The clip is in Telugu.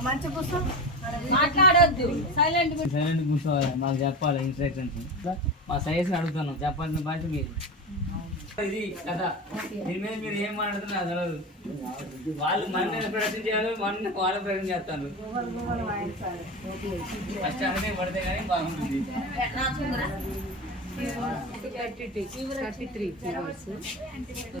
సైలెంట్ కూర్చోవాలి మాకు చెప్పాలి ఇన్స్ట్రక్షన్స్ మా సైజ్ అడుగుతున్నాం చెప్పాల్సిన బాధ్యత మీరు ఇది కదా దీని మీద మీరు ఏం మాట్లాడుతున్నా అసలు వాళ్ళు మన ప్రశ్న చేయాలి మన వాళ్ళు ప్రశ్న చేస్తాను ఫస్ట్ అనుమతి పడితే కానీ బాగుంటుంది